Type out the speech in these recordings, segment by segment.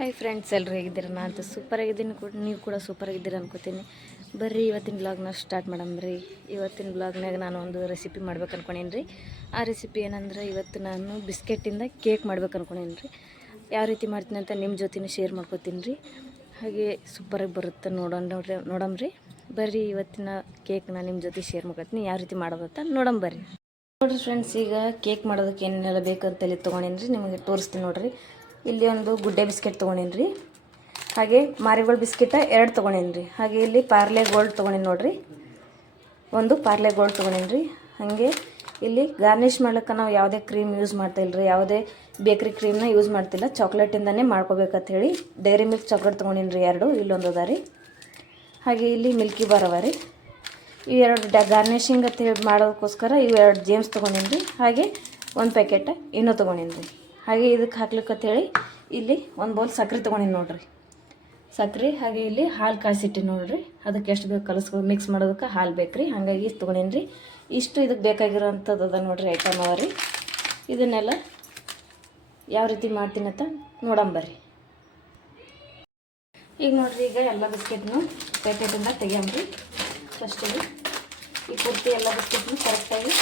Hi friends, ಎಲ್ಲರೂ ಹೇಗಿದ್ದೀರ? ನಾನು ಅಂತೂ ಸೂಪರಾಗಿದ್ದೀನಿ, ನೀವು ಕೂಡ ಸೂಪರಾಗಿದ್ದೀರ ಅನ್ಕೋತೀನಿ. ಬರ್ರಿ ಇವತ್ತಿನ ಬ್ಲಾಗ್ನ ಸ್ಟಾರ್ಟ್ ಮಾಡಮ್ರಿ. ಇವತ್ತಿನ ಬ್ಲಾಗ್ನಾಗ ನಾನು ಒಂದು ರೆಸಿಪಿ ಮಾಡ್ಬೇಕು ಅನ್ಕೊಂಡೇನಿ ರೀ. ಆ ರೆಸಿಪಿ ಏನಂದ್ರೆ, ಇವತ್ತು ನಾನು ಬಿಸ್ಕೆಟಿಂದ ಕೇಕ್ ಮಾಡ್ಬೇಕು ಅನ್ಕೊಂಡೇನಿ ರೀ. ಯಾವ ರೀತಿ ಮಾಡ್ತೀನಿ ಅಂತ ನಿಮ್ಮ ಜೊತೆನೂ ಶೇರ್ ಮಾಡ್ಕೋತೀನಿ ರೀ. ಹಾಗೆ ಸೂಪರಾಗಿ ಬರುತ್ತೆ ನೋಡಮ್ರಿ. ಬರ್ರಿ ಇವತ್ತಿನ ಕೇಕ್ನ ನಿಮ್ಮ ಜೊತೆ ಶೇರ್ ಮಾಡ್ಕೊತೀನಿ. ಯಾವ ರೀತಿ ಮಾಡೋದಂತ ಬರ್ರಿ. ನೋಡಿರಿ ಫ್ರೆಂಡ್ಸ್, ಈಗ ಕೇಕ್ ಮಾಡೋದಕ್ಕೆ ಏನೆಲ್ಲ ಬೇಕಂತೇಳಿ ತೊಗೊಂಡೇನಿ ರೀ. ನಿಮಗೆ ತೋರಿಸ್ತೀನಿ ನೋಡಿರಿ. ಇಲ್ಲಿ ಒಂದು ಗುಡ್ಡೆ ಬಿಸ್ಕೆಟ್ ತೊಗೊಂಡೇನಿ ರೀ. ಹಾಗೆ ಮಾರಿಗೋಲ್ಡ್ ಬಿಸ್ಕೆಟ 2 ತೊಗೊಂಡೇನಿ ರೀ. ಹಾಗೆ ಇಲ್ಲಿ ಪಾರ್ಲೆ ಗೋಲ್ಡ್ ತೊಗೊಂಡೇನಿ ನೋಡಿರಿ. ಒಂದು ಪಾರ್ಲೆ ಗೋಲ್ಡ್ ತೊಗೊಂಡೇನಿ ರೀ. ಹಾಗೆ ಇಲ್ಲಿ ಗಾರ್ನಿಷ್ ಮಾಡ್ಲಿಕ್ಕೆ ನಾವು ಯಾವುದೇ ಕ್ರೀಮ್ ಯೂಸ್ ಮಾಡ್ತಾಯಿಲ್ಲ ರೀ. ಯಾವುದೇ ಬೇಕ್ರಿ ಕ್ರೀಮ್ನ ಯೂಸ್ ಮಾಡ್ತಿಲ್ಲ. ಚಾಕ್ಲೇಟಿಂದನೇ ಮಾಡ್ಕೋಬೇಕಂತ ಹೇಳಿ ಡೈರಿ ಮಿಲ್ಕ್ ಚಾಕ್ಲೇಟ್ ತೊಗೊಂಡೇನಿ ರೀ 2. ಇಲ್ಲೊಂದು ಅದ ರೀ. ಹಾಗೆ ಇಲ್ಲಿ ಮಿಲ್ಕಿ ಬಾರ್ ಅವ ರೀ. ಇವೆರಡು ಗಾರ್ನಿಷಿಂಗ್ ಅಂತ ಹೇಳಿ ಮಾಡೋದಕ್ಕೋಸ್ಕರ ಇವೆರಡು ಜೇಮ್ಸ್ ತೊಗೊಂಡೇನಿ ರೀ. ಹಾಗೆ ಒಂದು ಪ್ಯಾಕೆಟ್ ಇನ್ನೂ ತೊಗೊಂಡೇನಿ ರೀ. ಹಾಗೆ ಇದಕ್ಕೆ ಹಾಕ್ಲಿಕ್ಕಂತೇಳಿ ಇಲ್ಲಿ ಒಂದು ಬೌಲ್ ಸಕ್ಕರೆ ತೊಗೊಂಡೇನಿ ನೋಡಿರಿ. ಸಕ್ಕರೆ ಹಾಗೆ ಇಲ್ಲಿ ಹಾಲು ಕಾಯಿಸಿಟ್ಟು ನೋಡಿರಿ. ಅದಕ್ಕೆ ಎಷ್ಟು ಬೇಕು ಮಿಕ್ಸ್ ಮಾಡೋದಕ್ಕೆ ಹಾಲು ಬೇಕು ರೀ. ಹಾಗಾಗಿ ಇಷ್ಟು ತೊಗೊಂಡೇನಿ ರೀ. ಇಷ್ಟು ಇದಕ್ಕೆ ಬೇಕಾಗಿರೋಂಥದ್ದು ಅದ ನೋಡಿರಿ, ಐಟಮ್ ಅವ ರೀ. ಇದನ್ನೆಲ್ಲ ಯಾವ ರೀತಿ ಮಾಡ್ತೀನಿ ಅಂತ ನೋಡಂಬರ್ರಿ. ಈಗ ನೋಡಿರಿ, ಈಗ ಎಲ್ಲ ಬಿಸ್ಕೆಟ್ನು ಪ್ಯಾಕೆಟಿಂದ ತೆಗಿಯಂಬ್ರಿ. ಫಸ್ಟಿಗೆ ಈ ಪೂರ್ತಿ ಎಲ್ಲ ಬಿಸ್ಕೆಟ್ನು ಕರೆಕ್ಟಾಗಿ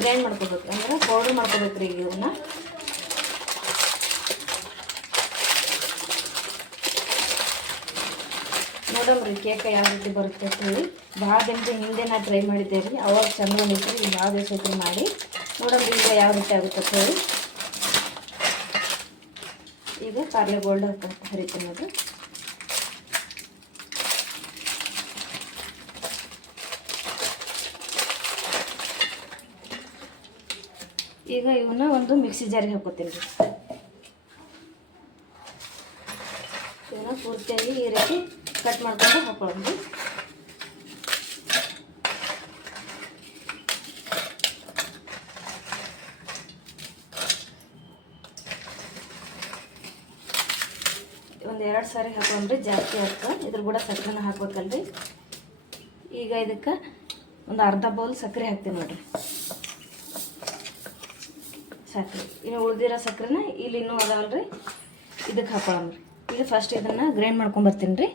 ಗ್ರೈಂಡ್ ಮಾಡ್ಕೋಬೇಕು, ಅಂದ್ರೆ ಪೌಡ್ರ್ ಮಾಡ್ಕೋಬೇಕು ರೀ. ಈಗ ಇವನ್ನ ನೋಡಮ್ರಿ ಕೇಕ್ ಯಾವ ರೀತಿ ಬರುತ್ತೆ ಅಂತ ಹೇಳಿ. ಭಾಳ ದಿನದ ಹಿಂದೆ ನಾನು ಟ್ರೈ ಮಾಡಿದ್ದೆ ರೀ. ಅವಾಗ ಚಂದ ಬಂದಿತ್ತು ರೀ. ಭಾಳ ದಿವಸ ಐತ್ರಿ ಮಾಡಿ. ನೋಡಮ್ರಿ ಈಗ ಯಾವ ರೀತಿ ಆಗುತ್ತೆ ಅಂತ ಹೇಳಿ. ಈಗ ಪಾರ್ಲೆ ಗೋಲ್ಡ್ ಹರಿತೀನಿ ನೋಡ್ರಿ. ಈಗ ಇವನ್ನ ಒಂದು ಮಿಕ್ಸಿ ಜಾರಿಗೆ ಹಾಕೋತೀನಿ ರೀ. ಇವನ್ನ ಪೂರ್ತಿಯಾಗಿ ಈ ರೀತಿ ಕಟ್ ಮಾಡ್ಕೊಂಡು ಹಾಕೊಳ್ಳೋದು. ಒಂದು 2 ಸಾರಿ ಹಾಕೊಂಡ್ರಿ, ಜಾಸ್ತಿ ಆಗ್ತದೆ. ಇದ್ರ ಕೂಡ ಸಕ್ಕರೆನ ಹಾಕ್ಬೇಕಲ್ರಿ. ಈಗ ಇದಕ್ಕೆ ಒಂದು ಅರ್ಧ ಬೌಲ್ ಸಕ್ಕರೆ ಹಾಕ್ತೀನಿ ನೋಡ್ರಿ. ಸಕ್ಕರೆ ಇನ್ನು ಉಳಿದಿರೋ ಸಕ್ಕರೆನ ಇಲ್ಲಿ ಇನ್ನೂ ಅದಾವಲ್ರಿ, ಇದಕ್ಕೆ ಹಾಕೊಳ್ಳಮ್ರಿ. ಈಗ ಫಸ್ಟ್ ಇದನ್ನು ಗ್ರೈಂಡ್ ಮಾಡ್ಕೊಂಬರ್ತೀನಿ ರೀ.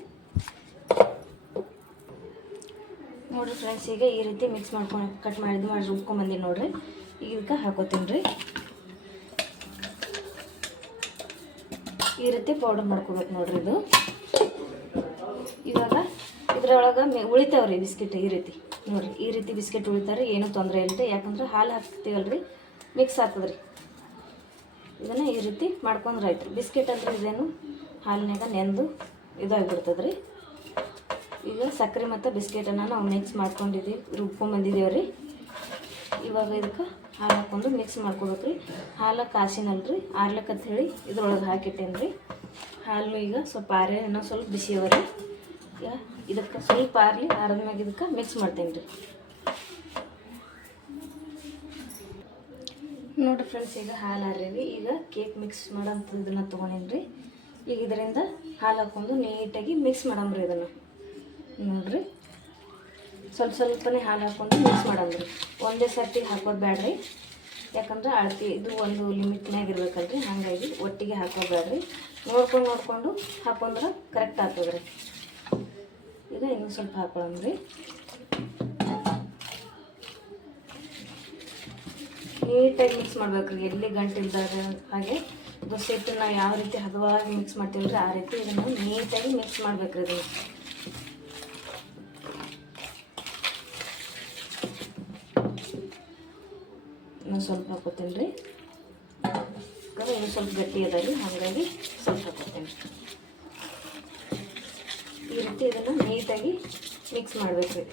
ನೋಡಿರಿ ಫ್ರೆಂಡ್ಸ್, ಈಗ ಈ ರೀತಿ ಮಿಕ್ಸ್ ಮಾಡ್ಕೊಂಡು ಕಟ್ ಮಾಡಿ ರುಬ್ಕೊಂಬಂದಿನಿ ನೋಡಿರಿ. ಈಗ ಇದಕ್ಕೆ ಹಾಕೋತೀನಿ ರೀ. ಈ ರೀತಿ ಪೌಡರ್ ಮಾಡ್ಕೋಬೇಕು ನೋಡ್ರಿ. ಇದು ಇವಾಗ ಇದ್ರೊಳಗೆ ಉಳಿತಾವ್ರಿ ಬಿಸ್ಕೆಟ್. ಈ ರೀತಿ ನೋಡಿರಿ, ಈ ರೀತಿ ಬಿಸ್ಕೆಟ್ ಉಳಿತಾರೆ, ಏನೂ ತೊಂದರೆ ಇಲ್ಲ ರೀ. ಯಾಕಂದ್ರೆ ಹಾಲು ಹಾಕ್ತೀವಲ್ರಿ, ಮಿಕ್ಸ್ ಆಗ್ತದ್ರಿ. ಇದನ್ನು ಈ ರೀತಿ ಮಾಡ್ಕೊಂಡ್ರೆ ಆಯ್ತು ರೀ. ಬಿಸ್ಕೆಟ್ ಅಂದ್ರೆ ಇದೇನು ಹಾಲಿನಾಗ ನೆಂದು ಇದಾಗಿಬಿಡ್ತದೆ ರೀ. ಈಗ ಸಕ್ಕರೆ ಮತ್ತು ಬಿಸ್ಕೆಟನ್ನು ನಾವು ಮಿಕ್ಸ್ ರುಬ್ಕೊಂಬಂದಿದ್ದೀವಿ ರೀ. ಇವಾಗ ಇದಕ್ಕೆ ಹಾಲು ಹಾಕ್ಕೊಂಡು ಮಿಕ್ಸ್ ಮಾಡ್ಕೋಬೇಕು ರೀ. ಹಾಲು ಕಾಸಿನಲ್ರಿ, ಆರ್ಲಕ್ಕಂತ ಹೇಳಿ ಇದ್ರೊಳಗೆ ಹಾಕಿಟ್ಟೇನಿ ರೀ. ಹಾಲು ಈಗ ಸ್ವಲ್ಪ ಇನ್ನೂ ಸ್ವಲ್ಪ ಬಿಸಿ ಅವ ರೀ. ಈಗ ಇದಕ್ಕೆ ಸ್ವಲ್ಪ ಆರಲಿ, ಆರದ್ಮ್ಯಾಗ ಇದಕ್ಕೆ ಮಿಕ್ಸ್ ಮಾಡ್ತೇನೆ ರೀ. ನೋಡಿರಿ ಫ್ರೆಂಡ್ಸ್, ಈಗ ಹಾಲು ಆರ್ರಿ. ಈಗ ಕೇಕ್ ಮಿಕ್ಸ್ ಮಾಡೋಂಥದ್ದು ಇದನ್ನು ತೊಗೊಂಡೇನಿ ರೀ. ಈಗ ಇದರಿಂದ ಹಾಲು ಹಾಕ್ಕೊಂಡು ನೀಟಾಗಿ ಮಿಕ್ಸ್ ಮಾಡಂಬ್ರಿ. ಇದನ್ನು ನೋಡಿರಿ, ಸ್ವಲ್ಪನೇ ಹಾಲು ಹಾಕ್ಕೊಂಡು ಮಿಕ್ಸ್ ಮಾಡಂಬ್ರಿ. ಒಂದೇ ಸರ್ತಿ ಹಾಕೋದು ಬೇಡ್ರಿ. ಯಾಕಂದ್ರೆ ಅಳತಿ ಇದು ಒಂದು ಲಿಮಿಟ್ನಾಗ ಇರ್ಬೇಕಲ್ರಿ. ಹಾಗಾಗಿ ಒಟ್ಟಿಗೆ ಹಾಕೋಬೇಡ್ರಿ. ನೋಡ್ಕೊಂಡು ಹಾಕೊಂಡ್ರೆ ಕರೆಕ್ಟ್ ಆಗ್ತದ್ರಿ. ಈಗ ಇನ್ನೂ ಸ್ವಲ್ಪ ಹಾಕೊಳ್ಳಂಬ್ರಿ. ನೀಟಾಗಿ ಮಿಕ್ಸ್ ಮಾಡ್ಬೇಕ್ರಿ, ಎಲ್ಲಿ ಗಂಟಿಲ್ದಾಗ. ಹಾಗೆ ದೋಸೆ ಹಿಟ್ಟನ್ನ ಯಾವ ರೀತಿ ಹದವಾಗಿ ಮಿಕ್ಸ್ ಮಾಡ್ತೀವಲ್ರಿ, ಆ ರೀತಿ ಇದನ್ನು ನೀಟಾಗಿ ಮಿಕ್ಸ್ ಮಾಡ್ಬೇಕ್ರಿ. ಇದನ್ನು ಇನ್ನೂ ಸ್ವಲ್ಪ ಹಾಕೋತೀನಿ ರೀ. ಯಾಕಂದ್ರೆ ಇನ್ನೂ ಸ್ವಲ್ಪ ಗಟ್ಟಿ ಅದಾರಿ, ಹಾಗಾಗಿ ಸ್ವಲ್ಪ ಹಾಕೋತೀನಿ. ಈ ರೀತಿ ಇದನ್ನು ನೀಟಾಗಿ ಮಿಕ್ಸ್ ಮಾಡ್ಬೇಕ್ರಿ.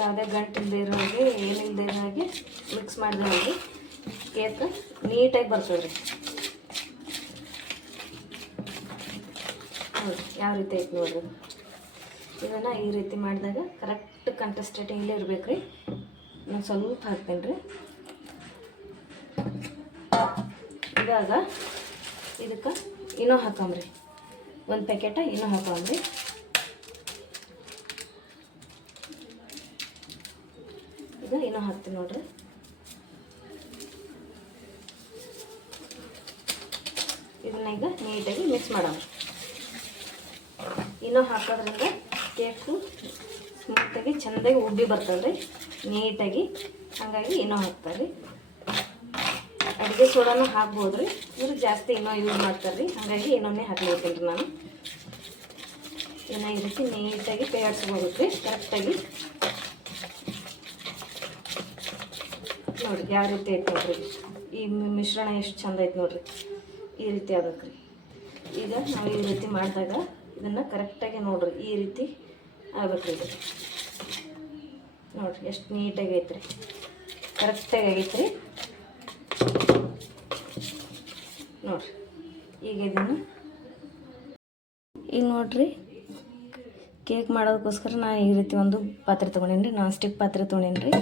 ಯಾವುದೇ ಗಂಟಿಲ್ದೇ ಇರೋ ಹಾಗೆ, ಏನಿಲ್ಲದೆ ಇರೋ ಹಾಗೆ ಮಿಕ್ಸ್ ಮಾಡಿದ್ರೆ ಕೇಕ್ ನೀಟಾಗಿ ಬರ್ತದೆ ರೀ. ನೋಡಿ ಯಾವ ರೀತಿ ಐತೆ ನೋಡ್ರಿ. ಇದನ್ನು ಈ ರೀತಿ ಮಾಡಿದಾಗ ಕರೆಕ್ಟ್ ಕನ್ಸಿಸ್ಟೆನ್ಸಿಲೇ ಇರ್ಬೇಕು ರೀ. ನಾನು ಸ್ವಲ್ಪ ಹಾಕ್ತೇನೆ ರೀ. ಇವಾಗ ಇದಕ್ಕೆ ಇನ್ನೂ ಹಾಕಂಬ್ರಿ, ಒಂದು ಪ್ಯಾಕೆಟ ಇನ್ನೂ ಹಾಕಂಬ್ರಿ. ಈಗ ಇನ್ನೂ ಹಾಕ್ತೀನಿ ನೋಡ್ರಿ. ಇದನ್ನ ಈಗ ನೀಟಾಗಿ ಮಿಕ್ಸ್ ಮಾಡೋಣ. ಇನ್ನೂ ಹಾಕೋದ್ರಿಂದ ಕೇಕು ಸ್ಮೂತಾಗಿ ಚೆಂದಾಗಿ ಉಬ್ಬಿ ಬರ್ತದೆ ರೀ ನೀಟಾಗಿ. ಹಾಗಾಗಿ ಇನ್ನೂ ಹಾಕ್ತಾರೆ. ಅಡುಗೆ ಸೋಡಾನು ಹಾಕ್ಬೋದು ರೀ, ಇವರು ಜಾಸ್ತಿ ಇನ್ನೂ ಯೂಸ್ ಮಾಡ್ತಾರೆ ರೀ. ಹಾಗಾಗಿ ಇನ್ನೊಮ್ಮೆ ಹಾಕ್ಲಿರ್ತೀನಿ ರೀ ನಾನು. ಇನ್ನೂ ಈ ರೀತಿ ನೀಟಾಗಿ ತಯಾರಿಸ್ಬೋಗುತ್ತೆ ಕರೆಕ್ಟಾಗಿ. ನೋಡಿರಿ ಯಾವ ರೀತಿ ಐತೆ ನೋಡ್ರಿ. ಈ ಮಿಶ್ರಣ ಎಷ್ಟು ಚಂದ ಐತೆ ನೋಡ್ರಿ. ಈ ರೀತಿ ಆಗ್ಬೇಕು ರೀ. ಈಗ ನಾವು ಈ ರೀತಿ ಮಾಡಿದಾಗ ಇದನ್ನು ಕರೆಕ್ಟಾಗಿ ನೋಡ್ರಿ ಈ ರೀತಿ ಆಗ್ಬೇಕು ಇದು. ನೋಡಿರಿ ಎಷ್ಟು ನೀಟಾಗಿ ಐತ್ರಿ, ಕರೆಕ್ಟಾಗಿ ಆಗೈತ್ರಿ ನೋಡಿರಿ. ಈಗ ಇದನ್ನು ಈಗ ನೋಡಿರಿ ಕೇಕ್ ಮಾಡೋದಕ್ಕೋಸ್ಕರ ನಾನು ಈ ರೀತಿ ಒಂದು ಪಾತ್ರೆ ತೊಗೊಂಡೇನಿ ರೀ, ನಾನ್ ಸ್ಟಿಕ್ ಪಾತ್ರೆ ತೊಗೊಂಡೇನಿ ರೀ.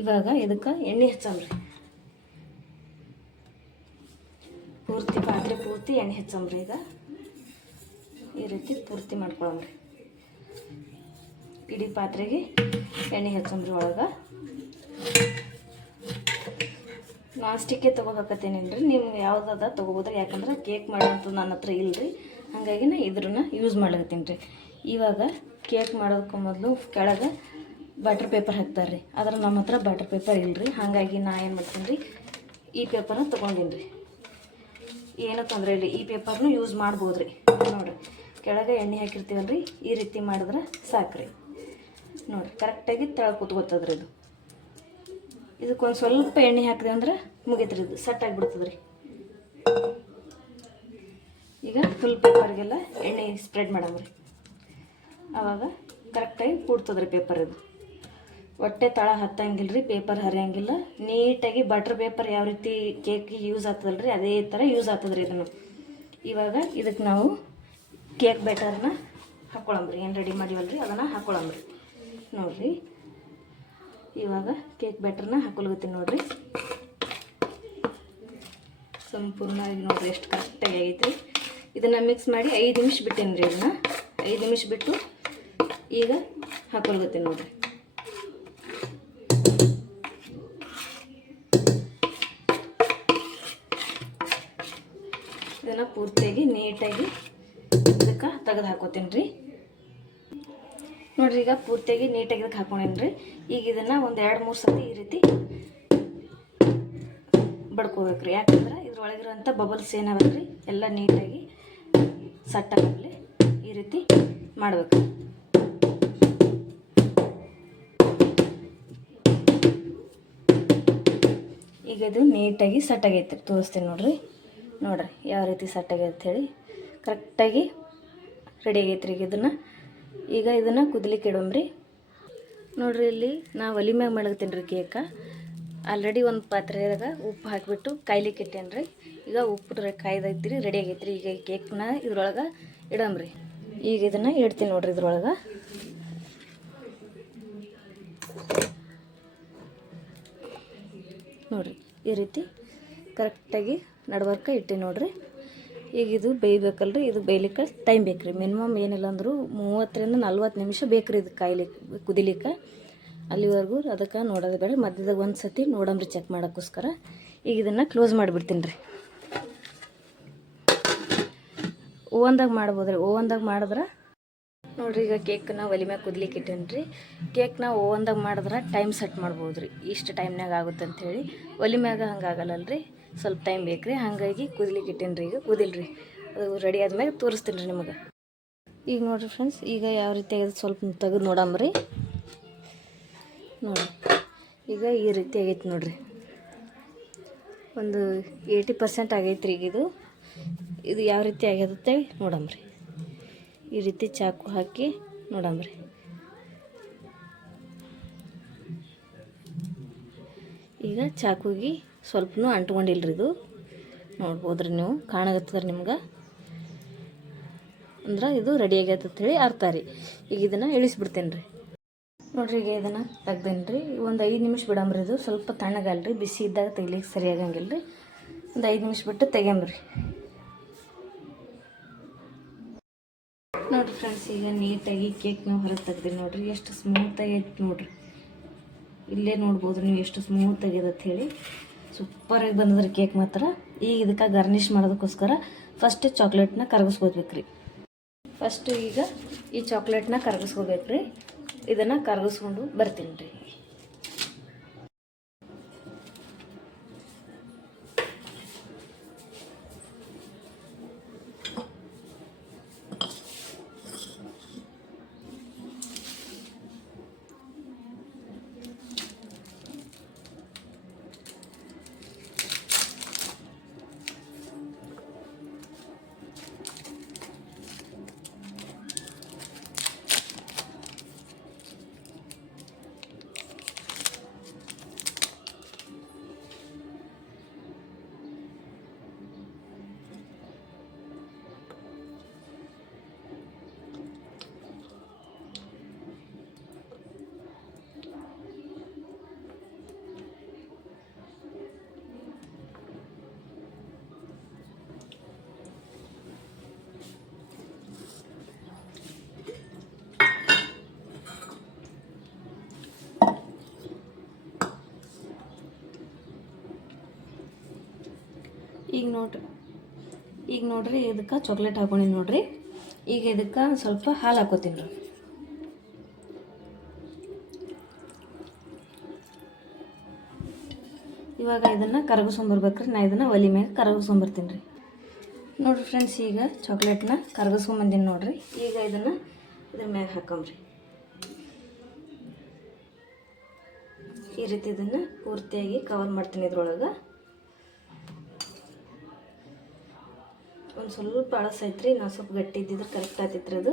ಇವಾಗ ಇದಕ್ಕೆ ಎಣ್ಣೆ ಹಚ್ಚಮ್ರಿ. ಪೂರ್ತಿ ಪಾತ್ರೆ ಪೂರ್ತಿ ಎಣ್ಣೆ ಹಚ್ಚಮ್ರಿ. ಈಗ ಈ ರೀತಿ ಪೂರ್ತಿ ಮಾಡ್ಕೊಳಮ್ರಿ. ಇಡೀ ಪಾತ್ರೆಗೆ ಎಣ್ಣೆ ಹಚ್ಚಮ್ರಿ. ಒಳಗೆ ನಾನ್ ಸ್ಟಿಕ್ಕೇ ತೊಗೋಬೇಕತ್ತೇನೇನ್ರಿ, ನಿಮ್ಗೆ ಯಾವುದಾದ ತೊಗೋಬೋದ್ರಿ. ಯಾಕಂದ್ರೆ ಕೇಕ್ ಮಾಡೋಂಥ ನನ್ನ ಹತ್ರ ಇಲ್ಲರಿ, ಹಾಗಾಗಿ ನಾ ಇದ್ರನ್ನ ಯೂಸ್ ಮಾಡ್ಲತ್ತೀನಿ ರೀ. ಇವಾಗ ಕೇಕ್ ಮಾಡೋದಕ್ಕೆ ಮೊದಲು ಕೆಳಗೆ ಬಟರ್ ಪೇಪರ್ ಹಾಕ್ತಾರೆ ರೀ. ಆದ್ರೆ ನಮ್ಮ ಹತ್ರ ಬಟರ್ ಪೇಪರ್ ಇಲ್ಲರಿ, ಹಾಗಾಗಿ ನಾ ಏನು ಮಾಡ್ತೀನಿ ರೀ, ಈ ಪೇಪರ್ನ ತೊಗೊಂಡಿನಿ ರೀ. ಏನೂ ತೊಂದರೆ ಇಲ್ಲ, ಈ ಪೇಪರ್ನು ಯೂಸ್ ಮಾಡ್ಬೋದು ರೀ. ನೋಡಿರಿ ಕೆಳಗೆ ಎಣ್ಣೆ ಹಾಕಿರ್ತೀವಲ್ಲ ರೀ, ಈ ರೀತಿ ಮಾಡಿದ್ರೆ ಸಾಕ್ರಿ. ನೋಡಿರಿ ಕರೆಕ್ಟಾಗಿ ತೆಳಗೆ ಕೂತ್ಕೋತದ್ರಿ ಇದು. ಇದಕ್ಕೊಂದು ಸ್ವಲ್ಪ ಎಣ್ಣೆ ಹಾಕಿದೆ ಅಂದ್ರೆ ಮುಗೀತ್ರಿ, ಇದು ಸೆಟ್ ಆಗಿಬಿಡ್ತದೆ ರೀ. ಈಗ ಫುಲ್ ಪೇಪರ್ಗೆಲ್ಲ ಎಣ್ಣೆ ಸ್ಪ್ರೆಡ್ ಮಾಡಮ್ರಿ. ಆವಾಗ ಕರೆಕ್ಟಾಗಿ ಕೂಡ್ತದ್ರಿ ಪೇಪರ್. ಇದು ಹೊಟ್ಟೆ ತಳ ಹತ್ತಂಗಿಲ್ಲ ರೀ, ಪೇಪರ್ ಹರಿಯಂಗಿಲ್ಲ. ನೀಟಾಗಿ ಬಟರ್ ಪೇಪರ್ ಯಾವ ರೀತಿ ಕೇಕಿಗೆ ಯೂಸ್ ಆಗ್ತದಲ್ಲ ರೀ, ಅದೇ ಥರ ಯೂಸ್ ಆಗ್ತದ್ರಿ ಇದನ್ನು. ಇವಾಗ ಇದಕ್ಕೆ ನಾವು ಕೇಕ್ ಬ್ಯಾಟರ್ನ ಹಾಕ್ಕೊಳಮ್ರಿ. ಏನು ರೆಡಿ ಮಾಡಿವಲ್ಲ ರೀ ಅದನ್ನು ಹಾಕ್ಕೊಳಮ್ರಿ. ನೋಡಿರಿ ಇವಾಗ ಕೇಕ್ ಬ್ಯಾಟರ್ನ ಹಾಕ್ಕೊಳ್ತೀನಿ ನೋಡಿರಿ. ಸಂಪೂರ್ಣವಾಗಿ ನೋಡಿರಿ ಎಷ್ಟು ಕರೆಕ್ಟಾಗಿ ಆಗೈತೆ. ಇದನ್ನು ಮಿಕ್ಸ್ ಮಾಡಿ 5 ನಿಮಿಷ ಬಿಟ್ಟೇನಿ ರೀ. ಇದನ್ನು 5 ನಿಮಿಷ ಬಿಟ್ಟು ಈಗ ಹಾಕ್ಕೊಳ್ತೀನಿ ನೋಡಿರಿ. ಇದನ್ನು ಪೂರ್ತಿಯಾಗಿ ನೀಟಾಗಿ ಇದಕ್ಕೆ ತೆಗೆದು ಹಾಕೋತೀನಿ ರೀ. ನೋಡಿರಿ ಈಗ ಪೂರ್ತಿಯಾಗಿ ನೀಟಾಗಿ ಇದಕ್ಕೆ ಹಾಕೊಂಡೇನಿ ರೀ. ಈಗ ಇದನ್ನು ಒಂದು 2-3 ಸತಿ ಈ ರೀತಿ ಬಡ್ಕೋಬೇಕು ರೀ. ಯಾಕಂದ್ರೆ ಇದ್ರೊಳಗಿರೋಂಥ ಬಬಲ್ಸ್ ಏನಾಗಲ್ಲ ರೀ ಎಲ್ಲ ನೀಟಾಗಿ ಸಟ್ಟಾಗಲಿ ಈ ರೀತಿ ಮಾಡಬೇಕು. ಈಗ ಇದು ನೀಟಾಗಿ ಸಟ್ಟಾಗೈತೆ ತೋರಿಸ್ತೀನಿ ನೋಡಿರಿ. ನೋಡಿರಿ ಯಾವ ರೀತಿ ಸಟ್ಟಾಗೈತೆ ಹೇಳಿ ಕರೆಕ್ಟಾಗಿ ರೆಡಿ ಆಗೈತೆ ರೀ. ಈಗ ಇದನ್ನು ಕುದಲಿಕ್ಕೆ ಇಡೋಮ್ರಿ. ನೋಡಿರಿ ಇಲ್ಲಿ ನಾ ಒಲೆ ಮ್ಯಾಗ ಮಾಡತ್ತೀನಿ ರೀ ಕೇಕ. ಆಲ್ರೆಡಿ ಒಂದು ಪಾತ್ರೆದಾಗ ಉಪ್ಪು ಹಾಕಿಬಿಟ್ಟು ಕಾಯ್ಲಿಕ್ಕೆ ಇಟ್ಟೇನಿ ರೀ. ಈಗ ಉಪ್ಪು ಕಾಯ್ದೈತಿ ರೀ, ರೆಡಿ ಆಗೈತೆ ರೀ. ಈಗ ಕೇಕ್ನ ಇದ್ರೊಳಗೆ ಇಡಮ್ರಿ. ಈಗ ಇದನ್ನು ಇಡ್ತೀನಿ ನೋಡಿರಿ ಇದ್ರೊಳಗೆ. ನೋಡಿರಿ ಈ ರೀತಿ ಕರೆಕ್ಟಾಗಿ ನಡ್ವರ್ಕ ಇಟ್ಟು ನೋಡಿರಿ. ಈಗ ಇದು ಬೇಯಬೇಕಲ್ರಿ, ಇದು ಬೇಯ್ಲಿಕ್ಕೆ ಟೈಮ್ ಬೇಕು ರೀ. ಮಿನಿಮಮ್ ಏನಿಲ್ಲ ಅಂದರೂ 30ರಿಂದ 40 ನಿಮಿಷ ಬೇಕು ರೀ ಇದು ಕಾಯ್ಲಿಕ್ಕೆ ಕುದಿಲಿಕ್ಕೆ. ಅಲ್ಲಿವರೆಗೂ ಅದಕ್ಕೆ ನೋಡೋದು ಬೇಡ, ಮಧ್ಯದಾಗ ಒಂದು ಸತಿ ನೋಡಮ್ರಿ ಚೆಕ್ ಮಾಡೋಕ್ಕೋಸ್ಕರ. ಈಗ ಇದನ್ನು ಕ್ಲೋಸ್ ಮಾಡಿಬಿಡ್ತೀನಿ ರೀ. ಓವನ್ದಾಗ ಮಾಡ್ಬೋದು ರೀ. ಓವನ್ದಾಗ ಮಾಡಿದ್ರೆ ನೋಡಿರಿ ಈಗ ಕೇಕ್ನ ಒಲೆ ಮ್ಯಾಗ ಕುದ್ಲಿಕ್ಕೆ ಇಟ್ಟೇನಿ ರೀ. ಕೇಕ್ನ ಓವನ್ದಾಗ ಮಾಡಿದ್ರೆ ಟೈಮ್ ಸೆಟ್ ಮಾಡ್ಬೋದು ರೀ, ಇಷ್ಟು ಟೈಮ್ನಾಗ ಆಗುತ್ತೆ ಅಂಥೇಳಿ. ಒಲೆ ಮ್ಯಾಗ ಹಂಗೆ ಆಗಲ್ಲಲ್ಲ ರೀ, ಸ್ವಲ್ಪ ಟೈಮ್ ಬೇಕು ರೀ. ಹಾಗಾಗಿ ಕುದ್ಲಿಕ್ಕೆ ಇಟ್ಟೇನಿ ರೀ. ಈಗ ಕುದಿಲ್ರಿ, ಅದು ರೆಡಿ ಆದ್ಮೇಲೆ ತೋರಿಸ್ತೀನಿ ರೀ ನಿಮಗೆ. ಈಗ ನೋಡಿರಿ ಫ್ರೆಂಡ್ಸ್, ಈಗ ಯಾವ ರೀತಿ ಆಗೈತೆ ಸ್ವಲ್ಪ ತೆಗೆದು ನೋಡಮ್ರಿ. ನೋಡಿ ಈಗ ಈ ರೀತಿ ಆಗೈತೆ ನೋಡಿರಿ. ಒಂದು 80% ಆಗೈತೆ ರೀ. ಈಗ ಇದು ಯಾವ ರೀತಿ ಆಗ್ಯದತ್ತೆ ನೋಡಮ್ರಿ. ಈ ರೀತಿ ಚಾಕು ಹಾಕಿ ನೋಡಮ್ರಿ. ಈಗ ಚಾಕುಗೆ ಸ್ವಲ್ಪನೂ ಅಂಟ್ಕೊಂಡಿಲ್ರಿ. ಇದು ನೋಡ್ಬೋದ್ರಿ, ನೀವು ಕಾಣಕತ್ತದ್ರಿ ನಿಮ್ಗೆ. ಅಂದ್ರೆ ಇದು ರೆಡಿ ಆಗೈತೆ ಹೇಳಿ ಅರ್ಥ ರೀ. ಈಗ ಇದನ್ನು ಇಳಿಸ್ಬಿಡ್ತೇನೆ ರೀ. ನೋಡಿರಿ ಈಗ ಇದನ್ನು ತೆಗ್ದೇನಿ ರೀ. ಒಂದು 5 ನಿಮಿಷ ಬಿಡಮ್ರಿ. ಇದು ಸ್ವಲ್ಪ ತಣ್ಣಗಲ್ರಿ, ಬಿಸಿ ಇದ್ದಾಗ ತೆಗಿಲಿಕ್ಕೆ ಸರಿ ಆಗಂಗಿಲ್ಲ ರೀ. ಒಂದು 5 ನಿಮಿಷ ಬಿಟ್ಟು ತೆಗ್ಯಮ್ರಿ. ನೋಡಿರಿ ಫ್ರೆಂಡ್ಸ್, ಈಗ ನೀಟಾಗಿ ಕೇಕ್ನ ಹೊರಗೆ ತೆಗ್ದೀನಿ ನೋಡಿರಿ. ಎಷ್ಟು ಸ್ಮೂತಾಗಿ ಐತೆ ನೋಡಿರಿ. ಇಲ್ಲೇ ನೋಡ್ಬೋದು ನೀವು ಎಷ್ಟು ಸ್ಮೂತ್ ಆಗ್ಯದ ಹೇಳಿ. ಸೂಪರಾಗಿ ಬಂದದ್ರಿ ಕೇಕ್ ಮಾತ್ರ. ಈಗ ಇದಕ್ಕೆ ಗಾರ್ನಿಷ್ ಮಾಡೋದಕ್ಕೋಸ್ಕರ ಫಸ್ಟ್ ಚಾಕ್ಲೇಟ್ನ ಕರಗಿಸ್ಕೋಬೇಕ್ರಿ. ಫಸ್ಟ್ ಈಗ ಈ ಚಾಕ್ಲೇಟ್ನ ಕರಗಿಸ್ಕೋಬೇಕ್ರಿ. ಇದನ್ನು ಕರಗಿಸ್ಕೊಂಡು ಬರ್ತೀನಿ ರೀ. ಈಗ ನೋಡ್ರಿ ಇದಕ್ಕೆ ಚಾಕ್ಲೇಟ್ ಹಾಕೊಂಡಿ ನೋಡ್ರಿ. ಈಗ ಇದಕ್ಕೆ ಸ್ವಲ್ಪ ಹಾಲು ಹಾಕೋತೀನಿ ರೀ. ಇವಾಗ ಇದನ್ನು ಕರಗಿಸ್ಕೊಂಬರ್ಬೇಕ್ರಿ. ನಾ ಇದನ್ನು ಒಲೆ ಮೇಲೆ ಕರಗಿಸ್ಕೊಂಬರ್ತೀನಿ ರೀ. ನೋಡಿರಿ ಫ್ರೆಂಡ್ಸ್, ಈಗ ಚಾಕ್ಲೇಟ್ನ ಕರಗಿಸ್ಕೊಂಬಂದೀನಿ ನೋಡ್ರಿ. ಈಗ ಇದನ್ನು ಇದ್ರ ಮ್ಯಾಗ ಹಾಕೊಂಬ್ರಿ. ಈ ರೀತಿ ಇದನ್ನು ಪೂರ್ತಿಯಾಗಿ ಕವರ್ ಮಾಡ್ತೀನಿ. ಇದ್ರೊಳಗೆ ಒಂದು ಸ್ವಲ್ಪ ಅಳಸೈತ್ರಿ. ನಾವು ಸ್ವಲ್ಪ ಗಟ್ಟಿ ಇದ್ದಿದ್ರೆ ಕರೆಕ್ಟ್ ಆಗ್ತಿತ್ತು ಅದು.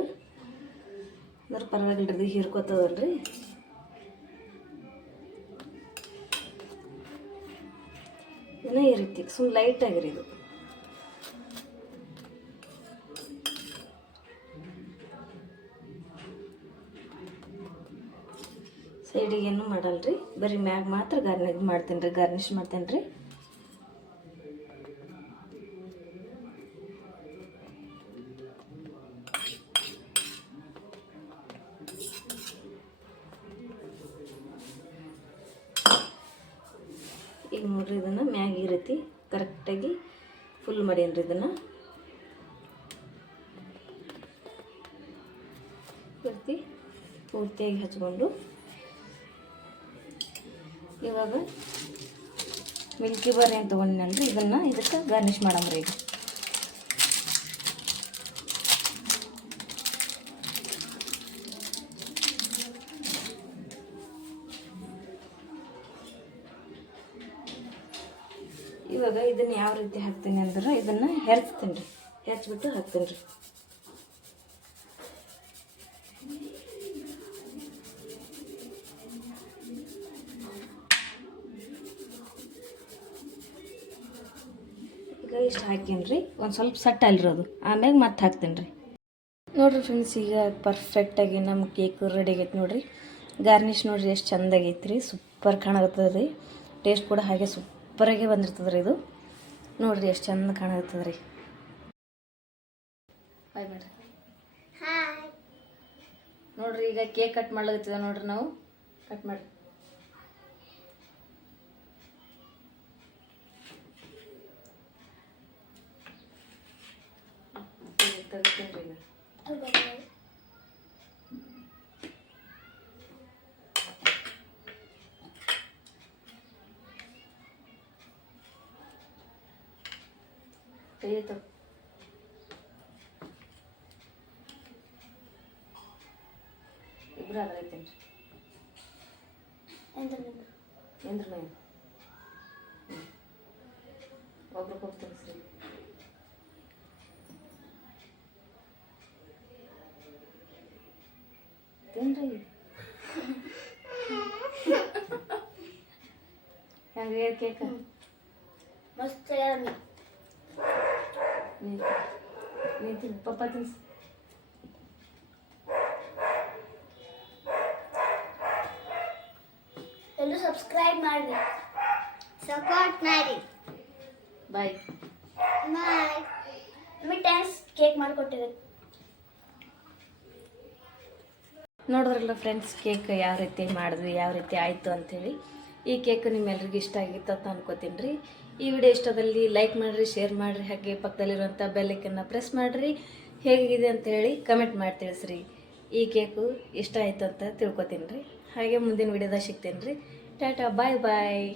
ಅಂದ್ರೆ ಪರವಾಗಿಲ್ಲ ರೀ, ಹೀರ್ಕೋತದಲ್ರಿ. ಇದನ್ನ ಈ ರೀತಿ ಸುಮ್ಮನೆ ಲೈಟಾಗಿರಿ. ಇದು ಸೈಡಿಗೆ ಏನು ಮಾಡಲ್ರಿ, ಬರೀ ಮ್ಯಾಗ ಮಾತ್ರ ಗಾರ್ನಿಷ್ ಮಾಡ್ತೇನೆ ರೀ. ಈಗ ನೋಡ್ರಿ, ಇದನ್ನು ಮ್ಯಾಗ ಈ ರೀತಿ ಕರೆಕ್ಟಾಗಿ ಫುಲ್ ಮಾಡೇನ್ರಿ. ಇದನ್ನು ಪೂರ್ತಿಯಾಗಿ ಹಚ್ಕೊಂಡು ಇವಾಗ ಮಿಲ್ಕಿ ಬಾರ್ ಏನು ತೊಗೊಂಡಿನಲ್ರಿ, ಇದಕ್ಕೆ ಗಾರ್ನಿಷ್ ಮಾಡಮ್ರಿ. ಈಗ ಇವಾಗ ಇದನ್ನು ಯಾವ ರೀತಿ ಹಾಕ್ತೀನಿ ಅಂದ್ರೆ, ಇದನ್ನು ಹೆರ್ಚ್ತೀನಿ ರೀ. ಹೆರ್ಚ್ಬಿಟ್ಟು ಹಾಕ್ತೀನಿ ರೀ. ಈಗ ಇಷ್ಟು ಹಾಕೀನಿ ರೀ. ಒಂದು ಸ್ವಲ್ಪ ಸಟ್ ಅಲ್ಲಿರೋದು, ಆಮ್ಯಾಗ ಮತ್ತೆ ಹಾಕ್ತೀನಿ ರೀ. ನೋಡಿರಿ ಫ್ರೆಂಡ್ಸ್, ಈಗ ಪರ್ಫೆಕ್ಟಾಗಿ ನಮ್ಮ ಕೇಕ್ ರೆಡಿ ಆಗೈತೆ ನೋಡಿರಿ. ಗಾರ್ನಿಷ್ ನೋಡಿರಿ ಎಷ್ಟು ಚೆಂದಾಗೈತೆ ರೀ. ಸೂಪರ್ ಕಾಣಕತ್ತದ ರೀ. ಟೇಸ್ಟ್ ಕೂಡ ಹಾಗೆ ಸೂಪರಾಗಿ ಬಂದಿರ್ತದೆ ರೀ. ಇದು ನೋಡಿರಿ ಎಷ್ಟು ಚಂದ ಕಾಣಕತ್ತದ ರೀ. ಹಾಯ್ ಮೇಡ್ರಿ. ಹಾಯ್. ನೋಡಿರಿ, ಈಗ ಕೇಕ್ ಕಟ್ ಮಾಡ್ಲಾಗತ್ತದ ನೋಡ್ರಿ. ನಾವು ಕಟ್ ಮಾಡಿ ತೆಗಿತೀನಿ ರೀ. ತೆಗಿತು. ಇಬ್ಬರು ಅದ್ರೈತೇನೆ ರೀ. ಎಂದ್ರ ಒಬ್ರಿಗೆ ಹೋಗ್ತೀನಿ ಸರಿ. ತಿನ್ರಿ. ಹೆಂಗೆ ಕೇಕ ಮಸ್ತ್ ನೀನು ತಿನ್ನು. ಪಪ್ಪ ತಿನ್ಸು. ಎಲ್ಲರೂ ಸಬ್ಸ್ಕ್ರೈಬ್ ಮಾಡಿ, ಸಪೋರ್ಟ್ ಮಾಡಿ. ಬಾಯ್ ಬಾಯ್. ನಿಮಗೆ ಥ್ಯಾಂಕ್ಸ್ ಕೇಕ್ ಮಾಡಿಕೊಟ್ಟಿರೋದು. ನೋಡಿದ್ರಲ್ಲ ಫ್ರೆಂಡ್ಸ್, ಕೇಕ್ ಯಾವ ರೀತಿ ಮಾಡಿದ್ವಿ, ಯಾವ ರೀತಿ ಆಯಿತು ಅಂಥೇಳಿ. ಈ ಕೇಕ್ ನಿಮ್ಮೆಲ್ರಿಗೂ ಇಷ್ಟ ಆಗಿತ್ತು ಅಂತ ಅನ್ಕೋತೀನಿ ರೀ. ಈ ವಿಡಿಯೋ ಇಷ್ಟದಲ್ಲಿ ಲೈಕ್ ಮಾಡಿರಿ, ಶೇರ್ ಮಾಡಿರಿ, ಹಾಗೆ ಪಕ್ಕದಲ್ಲಿರುವಂಥ ಬೆಲ್ಲೈಕನ್ನ ಪ್ರೆಸ್ ಮಾಡಿರಿ. ಹೇಗಿದೆ ಅಂತ ಹೇಳಿ ಕಮೆಂಟ್ ಮಾಡಿ ತಿಳಿಸ್ರಿ. ಈ ಕೇಕು ಇಷ್ಟ ಆಯಿತು ಅಂತ ತಿಳ್ಕೊತೀನಿ ರೀ. ಹಾಗೆ ಮುಂದಿನ ವಿಡಿಯೋದಾಗ ಸಿಗ್ತೇನೆ ರೀ. ಟಾಟಾ, ಬಾಯ್ ಬಾಯ್.